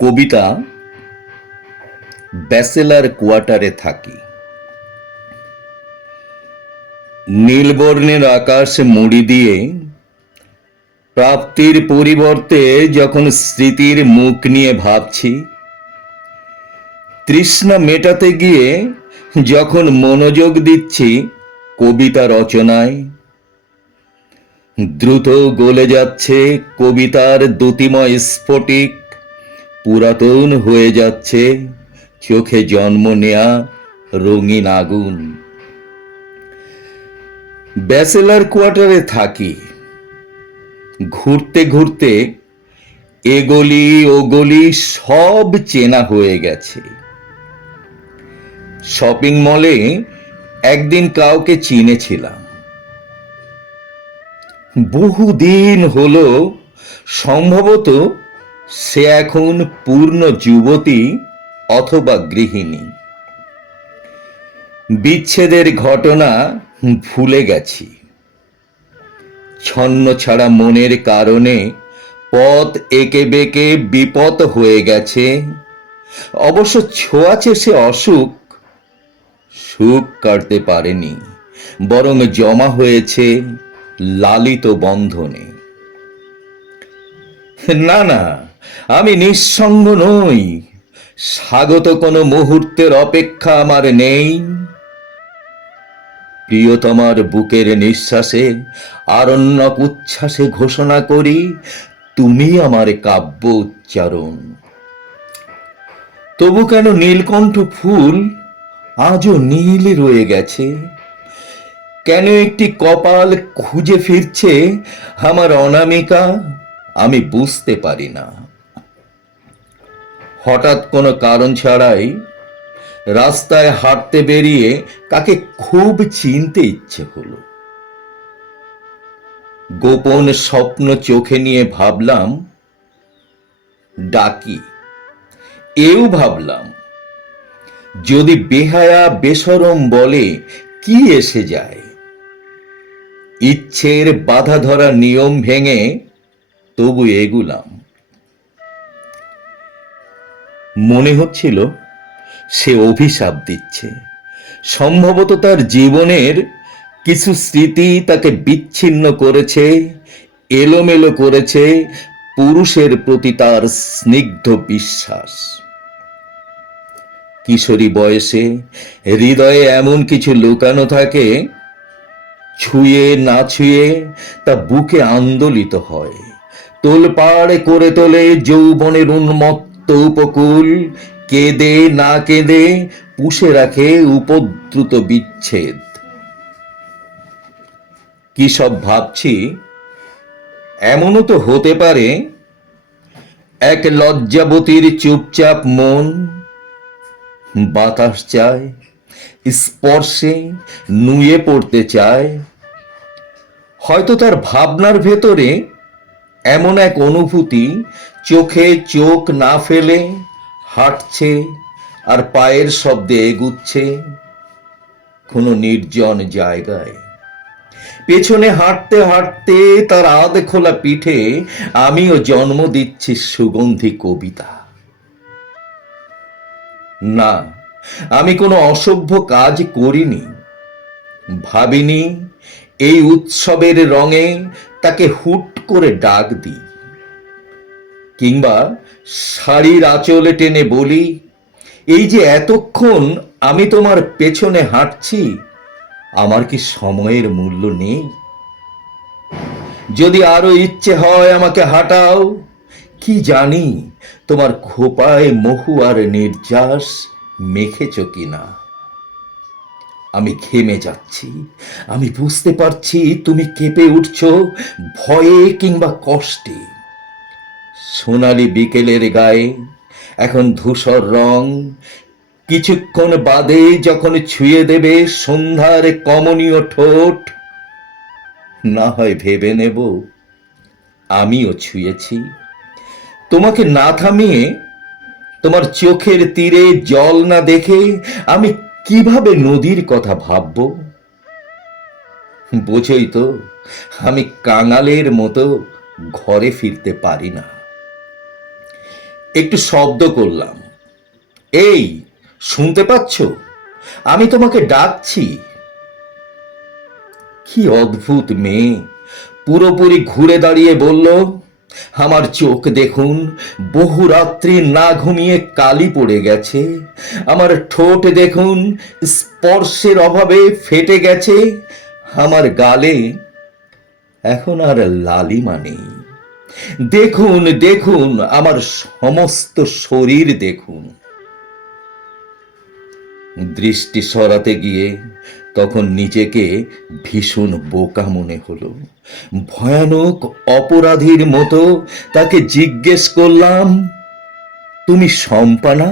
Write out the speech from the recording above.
কবিতা bachelor কোয়ার্টারে থাকি। নীলবর্ণের আকাশ মুড়ি দিয়ে প্রাপ্তির পরিবর্তে যখন স্মৃতির মুখ নিয়ে ভাবছি, তৃষ্ণা মেটাতে গিয়ে যখন মনোযোগ দিচ্ছি কবিতা রচনায়, দ্রুত গলে যাচ্ছে কবিতার দ্যুতিময় স্ফটিক, পুরাতন হয়ে যাচ্ছে চোখে জন্ম নেয়া রঙিন আগুন। ব্যাচেলার কোয়ার্টারে থাকি, ঘুরতে ঘুরতে এ গলি ও গলি সব চেনা হয়ে গেছে। শপিং মলে একদিন কাউকে চিনেছিলাম, বহুদিন হলো, সম্ভবত সে এখন পূর্ণ যুবতী অথবা গৃহিণী। বিচ্ছেদের ঘটনা ভুলে গেছি, ছন্ন ছাড়া মনের কারণে পথ এঁকে বেঁকে বিপদ হয়ে গেছে। অবশ্য ছোঁয়াচে সে অসুখ, সুখ কাটতে পারেনি, বরং জমা হয়েছে লালিত বন্ধনে। না না, আমি নিঃসঙ্গ নই, স্বাগত কোনো মুহূর্তের অপেক্ষা আমার নেই। প্রিয়তমার বুকের নিঃশ্বাসে আরণ্যক উচ্ছ্বাসে ঘোষণা করি, তুমি আমার কাব্য উচ্চারণ। তবু কেন নীলকণ্ঠ ফুল আজও নীল রয়ে গেছে? কেন একটি কপাল খুঁজে ফিরছে আমার অনামিকা, আমি বুঝতে পারি না। হঠাৎ কোনো কারণ ছাড়াই রাস্তায় হাঁটতে বেরিয়ে কাকে খুব চিনতে ইচ্ছে হলো। গোপন স্বপ্ন চোখে নিয়ে ভাবলাম ডাকি। এও ভাবলাম, যদি বেহায়া বেশরম বলে কি এসে যায়। ইচ্ছের বাধা ধরা নিয়ম ভেঙে তবু এগুলাম। মনে হচ্ছিল সে অভিশাপ দিচ্ছে। সম্ভবত তার জীবনের কিছু স্মৃতি তাকে বিচ্ছিন্ন করেছে, এলোমেলো করেছে পুরুষের প্রতি তার স্নিগ্ধ বিশ্বাস। কিশোরী বয়সে হৃদয়ে এমন কিছু লুকানো থাকে, ছুঁয়ে না ছুঁয়ে তা বুকে আন্দোলিত হয়, তোলপাড় করে তোলে যৌবনের উন্মত্ত উপকূল। কেঁদে না কেঁদে পুষে রাখে উপদ্রুত বিচ্ছেদ। কি সব ভাবছি, এমনও তো হতে পারে এক লজ্জাবতীর চুপচাপ মন বাতাস চায়, স্পর্শে নুয়ে পড়তে চায়। হয়তো তার ভাবনার ভেতরে এমন এক অনুভূতি চোখে চোখ না ফেলে হাঁটছে আর পায়ের শব্দে এগুচ্ছে কোনো নির্জন জায়গায়। পেছনে হাঁটতে হাঁটতে তার আধ খোলা পিঠে আমিও জন্ম দিচ্ছি সুগন্ধি কবিতা। না, আমি কোনো অসভ্য কাজ করিনি, ভাবিনি এই উৎসবের রঙে তাকে হুট করে ডাক দিই, কিংবা শাড়ির আঁচলে টেনে বলি, এই যে এতক্ষণ আমি তোমার পেছনে হাঁটছি, আমার কি সময়ের মূল্য নেই? যদি আরো ইচ্ছে হয় আমাকে হাঁটাও, কি জানি তোমার খোপায় মহু আর নির্যাস মেখেছ কিনা। আমি ঘেমে যাচ্ছি, আমি বুঝতে পারছি তুমি কেঁপে উঠছ ভয়ে কিংবা কষ্টে। সোনালি বিকেলের গায়ে এখন ধূসর রং, কিছুক্ষণ বাদে যখন ছুঁয়ে দেবে সন্ধ্যার কমনীয় ঠোঁট, না হয় ভেবে নেব আমিও ছুঁয়েছি। তোমাকে না থামিয়ে, তোমার চোখের তীরে জল না দেখে আমি কিভাবে নদীর কথা ভাববো? বোঝই তো, আমি কাঙালের মতো ঘরে ফিরতে পারি না। একটু শব্দ করলাম, এই শুনতে পাচ্ছ? আমি তোমাকে ডাকছি। কি অদ্ভুত মেয়ে, পুরোপুরি ঘুরে দাঁড়িয়ে বলল, আমার চোখ দেখুন, বহু রাত্রি না ঘুমিয়ে কালি পড়ে গেছে। আমার ঠোঁট দেখুন, স্পর্শের অভাবে ফেটে গেছে। আমার গালে এখন আর লালিমা নেই। দেখুন দেখুন, আমার সমস্ত শরীর দেখুন। দৃষ্টি সরাতে গিয়ে তখন নিজেকে ভীষণ বোকা মনে হলো। ভয়ানক অপরাধীর মতো তাকে জিজ্ঞেস করলাম, তুমি শম্পা না?